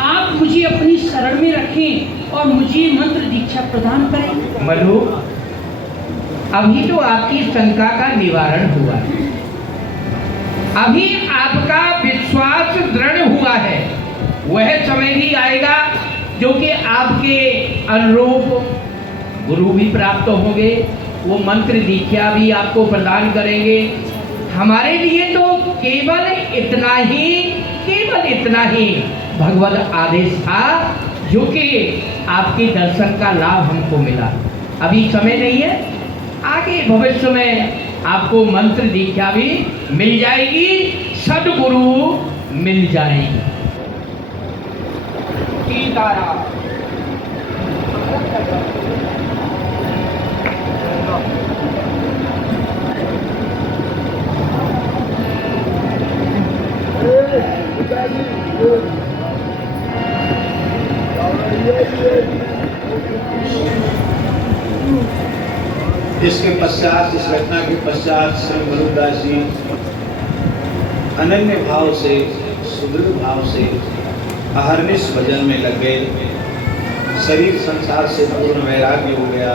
आप मुझे अपनी शरण में रखें और मुझे मंत्र दीक्षा प्रदान करें। मनु, अभी तो आपकी शंका का निवारण हुआ है, अभी आपका विश्वास दृढ़ हुआ है। वह समय भी आएगा जो कि आपके अनुरूप गुरु भी प्राप्त होंगे, वो मंत्र दीक्षा भी आपको प्रदान करेंगे। हमारे लिए तो केवल इतना ही भगवत आदेश था, जो कि आपके दर्शन का लाभ हमको मिला। अभी समय नहीं है, आगे भविष्य में आपको मंत्र दीक्षा भी मिल जाएगी, सद्गुरु मिल जाएगी। सीताराम। इसके पश्चात, इस घटना के पश्चात श्री मलुकदास जी अनन्य भाव से, सुदृढ़ भाव से अहर्निश भजन में लग गए। शरीर संसार से पूर्ण वैराग्य हो गया,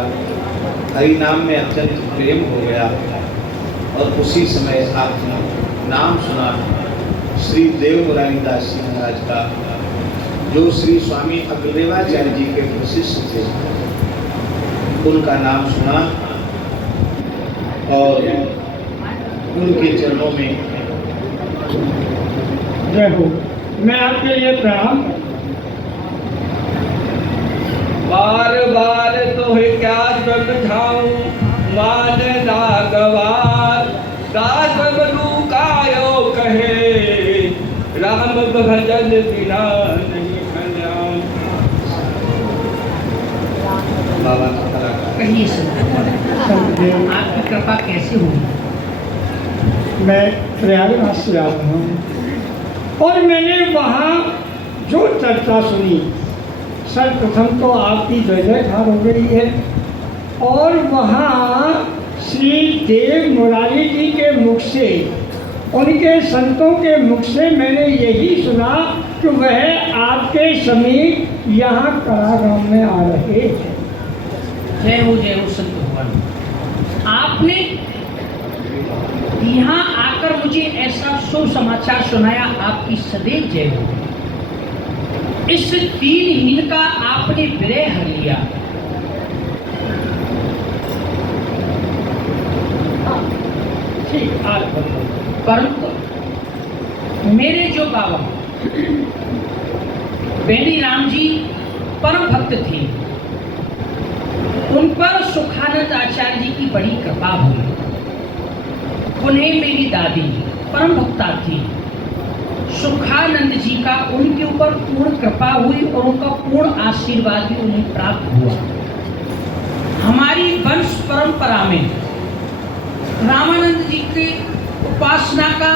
हरि नाम में अत्यंत प्रेम हो गया। और उसी समय आपने नाम सुना श्री देव मुरारी दास जी महाराज का, जो श्री स्वामी अग्रदेवाचार्य जी के शिष्य थे। उनका नाम सुना और उनके चरणों में जय हो। मैं आपके लिए प्रणाम। बार बार तो क्या समझाऊं, मान ना गवार, दास मलुकायो कहे, राम भजन बिना नहीं कल्याण। बाबा का कलाकार। कहिए सर, आपकी कृपा कैसे होगी? मैं प्रयागराज से आ रहा हूँ और मैंने वहाँ जो चर्चा सुनी, सर्वप्रथम तो आपकी जय जयकार हो गई है। और वहाँ श्री देव मुरारी जी के मुख से, उनके संतों के मुख से मैंने यही सुना कि वह आपके समीप यहाँ कलाग्राम में आ रहे हैं। जय हो संत भगवान। आपने यहाँ आकर मुझे ऐसा शुभ समाचार सुनाया, आपकी सदैव जय हो। इस दीनहीन का आपने विरह हर लिया। ठीक, आज परंतु मेरे जो बाबा बेनी राम जी परम भक्त थे। उन पर सुखानंद आचार्य जी की बड़ी कृपा हुई। उन्हें मेरी दादी परम भक्ता थी, सुखानंद जी का उनके ऊपर पूर्ण कृपा हुई और उनका पूर्ण आशीर्वाद भी उन्हें प्राप्त हुआ। हमारी वंश परंपरा में रामानंद जी की उपासना का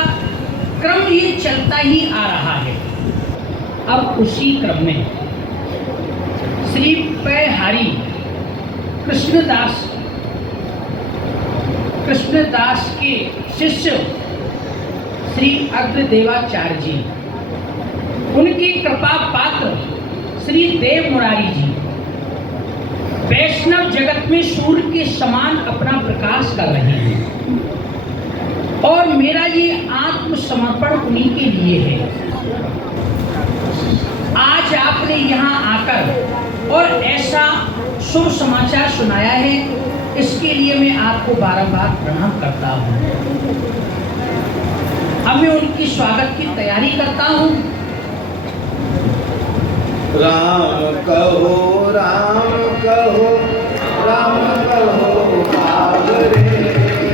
क्रम ये चलता ही आ रहा है। अब उसी क्रम में श्री पैहारी कृष्णदास के शिष्य श्री अग्रदेवाचार्य जी, उनकी कृपा पात्र श्री देव मुरारी जी वैष्णव जगत में सूर्य के समान अपना प्रकाश कर रहे हैं और मेरा ये आत्मसमर्पण उन्हीं के लिए है। आज आपने यहाँ आकर और ऐसा शुभ समाचार सुनाया है, इसके लिए मैं आपको बारंबार प्रणाम करता हूँ। अब मैं उनकी स्वागत की तैयारी करता हूँ। राम कहो राम कहो राम कहो बाबरे,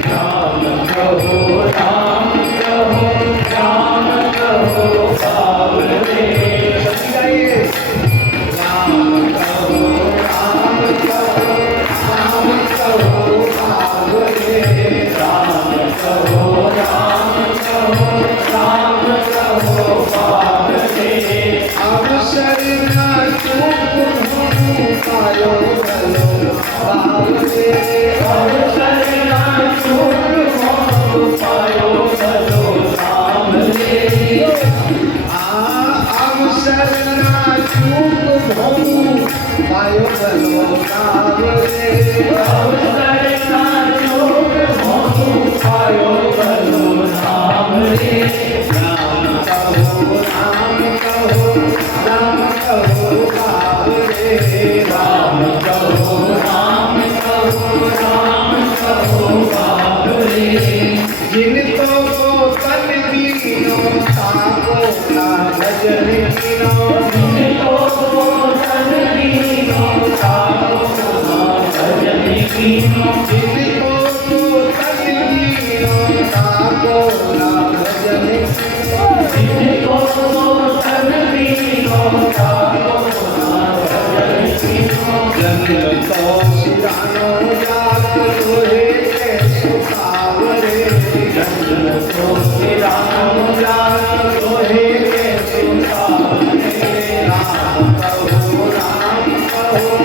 राम कहो राम कहो राम कहो बाबरे। राम कहो राम कहो राम कहो बाबरे, राम कहो राम कहो राम कहो बाबरे। अब शरणा चूक पायो भलो बाबरे, अब शरणा चूक पायो भलो बाबरे। अब शरणा चूक पायो भलो बाबरे, अब शरणा चूक पायो भलो बाबरे। राम कहो राम कहो राम कहो बाबरे, राम कहो राम कहो राम कहो बाबरे। जिनको को तन दीनो ताको ना भजन कीनो, जिनको को तन दीनो ताको ना भजन कीनो, जिनको को तन दीनो ताको ना भजन कीनो, जिनको को तन दीनो ताको ना भजन कीनो। जन्म तो सिरानो जात लोहे के सुखावरे, जन्म तो सिरानो जात लोहे के सुखावरे। राम कहो राम कहो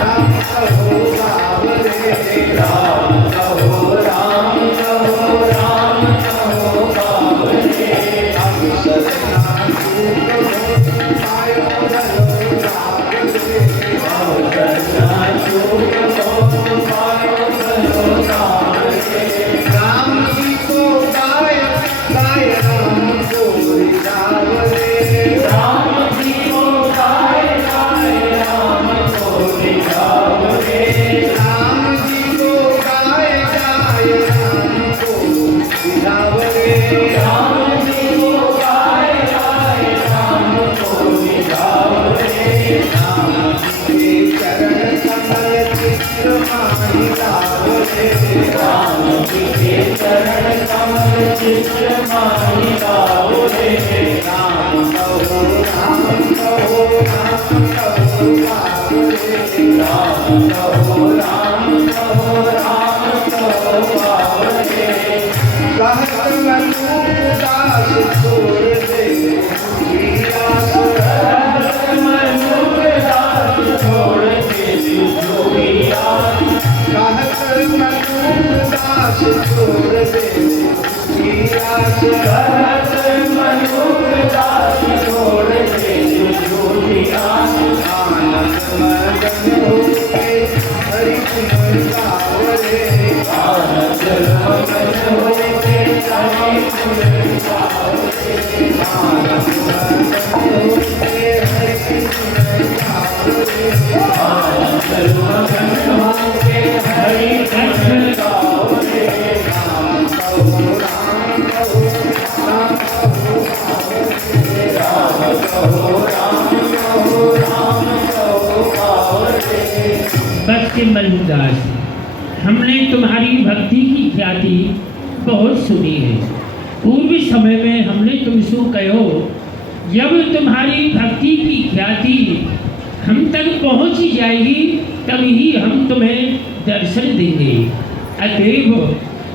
राम कहो बाबरे, राम कहो राम कहो राम कहो बाबरे। अब शरणा चूक पायो भलो बाबरे, अब शरणा चूक पायो भलो बाबरे। राम जी को गाय गाय राम को रिझावरे, राम जी को गाय गाय राम को रिझावरे, राम जी को गाय गाय राम को रिझावरे, राम जी को गाय गाय राम को रिझावरे। राम जी के चरण कमल चित्र माही लावरे, राम जी के चरण कमल चित्र माही लावरे। राम कहो राम कहो राम कहो बाबरे, राम कहो राम कहो राम कहो बाबरे। कहत मनुदास छोड़ दे आस, कहत मनुदास छोड़ दे जोगी आस, कहत मनुदास छोड़ दे आस, कहत मनुदास छोड़ दे जोगी आस। आनंद मगन होके हरि गुण गावरे, आनंद मगन होके हरि गुण गावरे, आनंद मगन होके हरि गुण गावरे, आनंद मगन होके हरि गुण गावरे। राम कहो राम कहो राम कहो बाबरे, राम कहो राम कहो राम कहो हमने तुम्हारी भक्ति की ख्याति बहुत सुनी है। पूर्व समय में हमने तुमसे कहो, जब तुम्हारी भक्ति की ख्याति हम तक पहुंच जाएगी तभी हम तुम्हें दर्शन देंगे। अतएव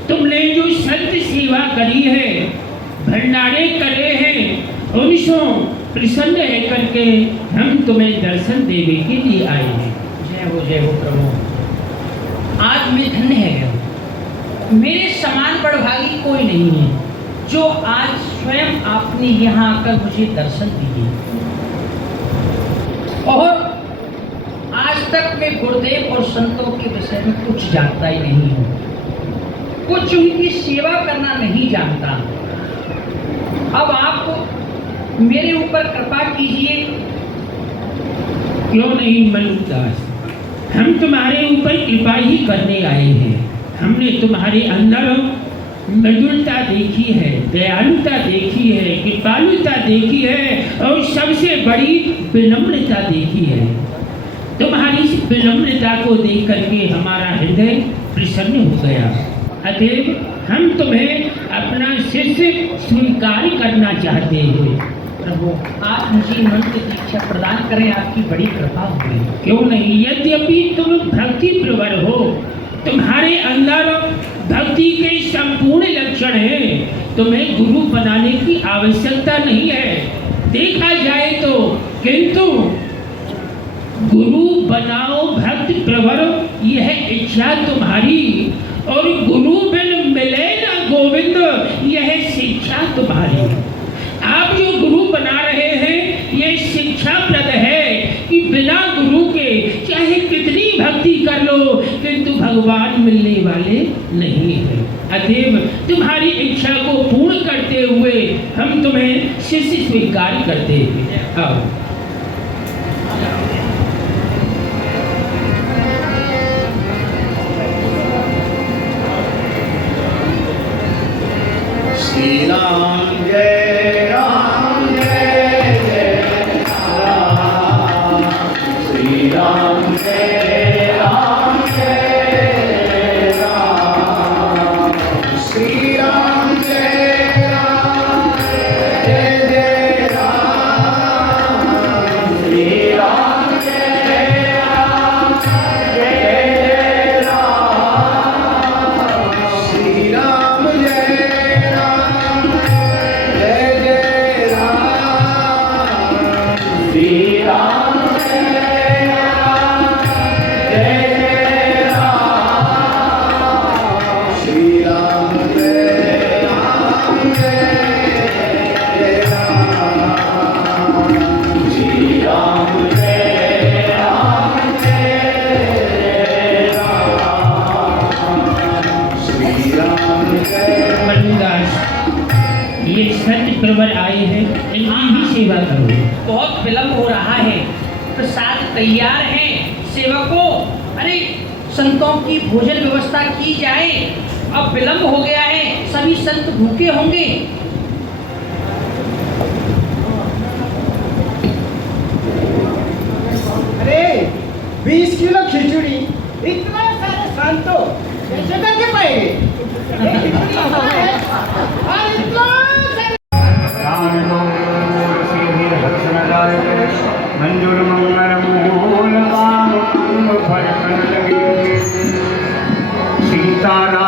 तुमने जो संत सेवा करी है, भंडारे करे हैं, उनसे प्रसन्न है करके हम तुम्हें दर्शन देने के लिए आए हैं। जय हो प्रभु। आज मैं धन्य है, मेरे समान बड़भागी कोई नहीं है जो आज स्वयं आपने यहाँ आकर मुझे दर्शन दिए। और आज तक मैं गुरुदेव और संतों के विषय में कुछ जानता ही नहीं हूँ, कुछ उनकी सेवा करना नहीं जानता। अब आप मेरे ऊपर कृपा कीजिए। क्यों नहीं मनुदास, हम तुम्हारे ऊपर कृपा ही करने आए हैं। हमने तुम्हारे अंदर मृदुलता देखी है, दयालुता देखी है, कृपालुता देखी है और सबसे बड़ी विनम्रता देखी है। तुम्हारी इस विनम्रता को देख करके हमारा हृदय प्रसन्न हो गया। अतएव हम तुम्हें अपना शिष्य स्वीकार करना चाहते हैं। प्रभु आप मुझे मंत्र दीक्षा प्रदान करें, आपकी बड़ी कृपा होगी। क्यों नहीं, यद्यपि तुम भक्ति प्रवर हो, तुम्हारे अंदर भक्ति के संपूर्ण लक्षण हैं, तुम्हें गुरु बनाने की आवश्यकता नहीं है देखा जाए तो। किंतु गुरु बनाओ भक्त प्रवर, यह इच्छा तुम्हारी, और गुरु बिन मिले न गोविंद, यह शिक्षा तुम्हारी। आप जो गुरु बना रहे हैं यह शिक्षाप्रद है कि बिना गुरु के चाहे कितनी भक्ति कर लो किंतु भगवान मिलने वाले नहीं है। अतएव तुम्हारी इच्छा को पूर्ण करते हुए हम तुम्हें शिष्य स्वीकार करते हैं। आओ। श्री राम जय राम जय जय राम, श्री राम जय राम जय राम, श्री राम जय राम जय जय राम, श्री राम जय राम जय जय राम, श्री राम जय राम जय जय राम, श्री राम जय राम जय जय राम, श्री राम जय राम जय जय राम, श्री राम जय राम जय राम, श्री राम जय। मनुदास, ये संत प्रवर आए हैं, इनकी भी सेवा करो। बहुत विलंब हो रहा है, प्रसाद तैयार है सेवकों। अरे संतों की भोजन व्यवस्था की जाए, अब विलंब हो गया है, सभी संत भूखे होंगे। अरे 20 किलो खिचड़ी, इतना सारे संतो कैसे करके पाएंगे? ये खिचड़ी कहाँ है? और इतना सारे मंजूर मंगल मूल काम फल लगे सीताराम।